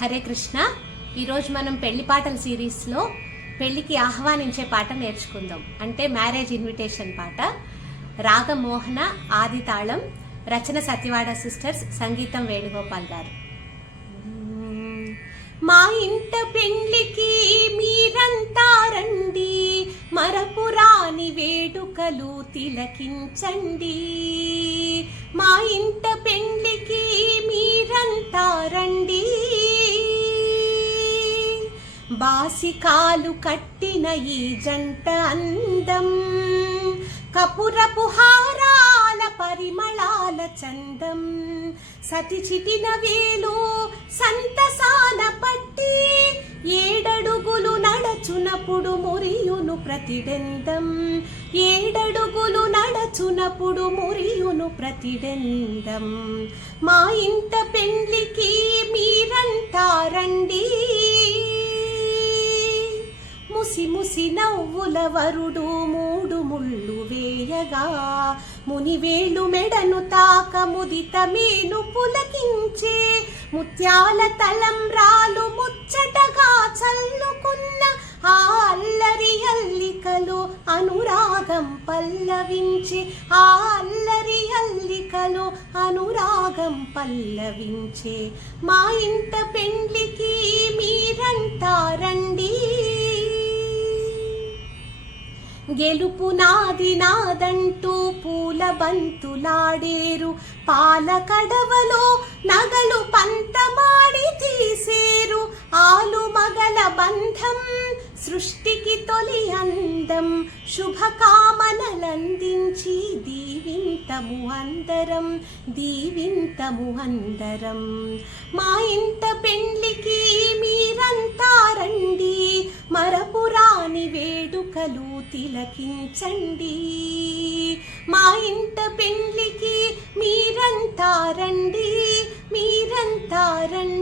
హరే కృష్ణ. ఈరోజు మనం పెళ్లి పాటల సిరీస్లో పెళ్లికి ఆహ్వానించే పాట నేర్చుకుందాం. అంటే మ్యారేజ్ ఇన్విటేషన్ పాట. రాగం మోహన, ఆది తాళం, రచన సత్యవాడ సిస్టర్స్, సంగీతం వేణుగోపాల్ గారు. మా ఇంట పెళ్లికి మీరంతా రండి, మరపురాని వేడుకలు తిలకించండి. మా ఇంట పెళ్లికి మీరంతా రండి, బాసికాలు కట్టిన ఈ జంట అందం, కపురపు హారాల పరిమళాల చందం, సతి చిటిన వేలు సంతసాన పట్టి, ఏడడుగులు నడచునప్పుడు మురియును ప్రతిడెందం, ఏడడుగులు నడచునప్పుడు మురియును ప్రతిడెందం. మా ఇంట పెళ్లికి మీరంతా రండి, ముసి ముసి నవ్వుల వరుడు మూడు ముళ్ళు వేయగా, మునివేళ్ళు మెడను తాక ముదిత మేను పులకించే, ముత్యాల తలంబ్రాలు ముచ్చటగా చల్లుకున్న ఆ అల్లరి అల్లికలు అనురాగం పల్లవించే, ఆ అల్లరి అల్లికలు అనురాగం పల్లవించే. మా ఇంట పెళ్లికి మీరంతా రండి, గెలుపు నాది నాదంటూ పూల బంతులాడేరు, పాల కడవలో నగలు పంతమాడి తీసేరు, ఆలు మగల బంధం సృష్టికి తొలి అందం, శుభకామనలందించి దీవింతము అందరం, దీవింతము అందరం. మా ఇంట పెళ్లికి మీరంతా రండి, మరపురాని వేడుకలు తిలకించండి. మా ఇంట పెళ్లికి మీరంతా రండి, మీరంతా రండి.